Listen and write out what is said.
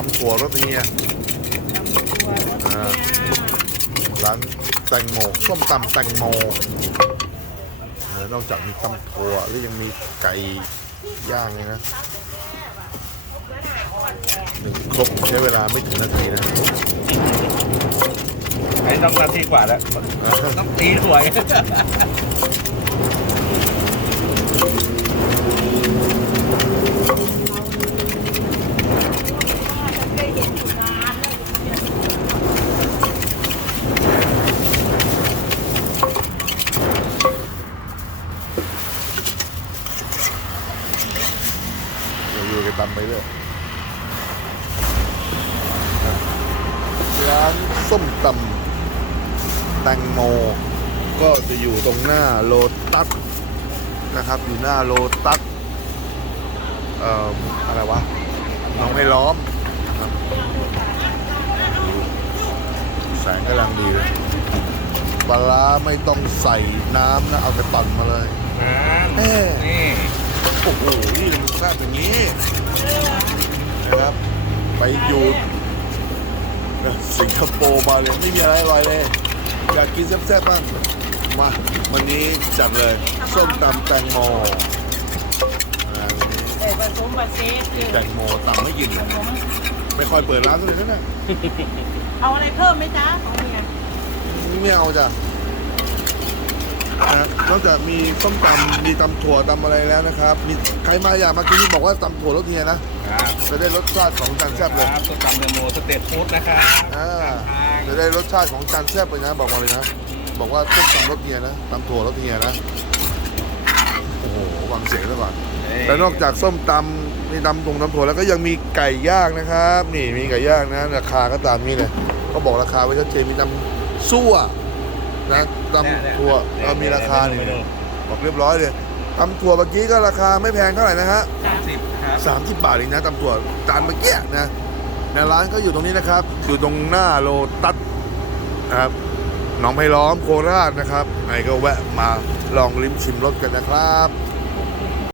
ตำถั่วรสเฮียอ่าร้านแตงโมส้มตำแตงโมเออนอกจากมีตำถั่วแล้วยังมีไก่ย่างเลยนะหนึ่งครกใช้เวลาไม่ถึงนาทีนะไอ้ต้องนาทีกว่าแล้ว ต้องตีสวย ดี๋ยวอยู่กันตำไปเรื่อยร้านส้มตำแตงโม ก็จะอยู่ตรงหน้าโลตัสนะครับ อยู่หน้าโลตัสเอ่ออะไรวะน้องไม่ล้อมนะครับแสงกำลังดีเลยปลาร้าไม่ต้องใส่น้ำนะ เอาไปปั่นมาเลยเอ๊ะนี่ โอ้โห นี่มันแซ่บอย่างนี้นะครับ ไปอยู่สิงคโปร์มาเลยไม่มีอะไรอร่อยเลย อยากกินแซ่บๆบ้างมาวันนี้จัดเลยส้มตำแตงโมอ่าวันนี้เออผสมผสานแตงโมตำไม่กินไม่ค่อยเปิดร้านเลยนะเนี่ยเอาอะไรเพิ่มไหมจ๊ะของเมียไม่เอาจ้ะ นะครับนอกจากมีส้มตำมีตำถั่วตำอะไรแล้วนะครับ มีใครมาอยากมากินนี่บอกว่าตำถั่วรสเฮียนะ ครับจะได้รสชาติของจานแซ่บเลยครับส้มตำเดโมสเตทฟู้ดนะครับอ่าจะได้รสชาติของจานแซ่บเลยนะ บอกมาเลยนะ บอกว่าต้มตำรสเฮียนะตำถั่วรสเฮียนะ โอ้โหวางเสียงซะก่อนแล้วนอกจากส้มตำมีตำตรงตำถั่วแล้วก็ยังมีไก่ย่างนะครับ นี่มีไก่ย่างนะ ราคาก็ตามนี้เลยเขาบอกราคาไว้ชัดเจนมีตำซั่ว นะตำถั่วเรามีราคานี่บอกเรียบร้อยเลยตำถั่วเมื่อกี้ก็ราคาไม่แพงเท่าไหร่นะฮะสามสิบครับสามสิบบาทเองนะตำถั่วจานเมื่อกี้นะในร้านก็อยู่ตรงนี้นะครับ อยู่ตรงหน้าโลตัสนะครับหนองไผ่ล้อมโคราชนะครับไหนก็แวะมาลองลิ้มชิมรสกันนะครับ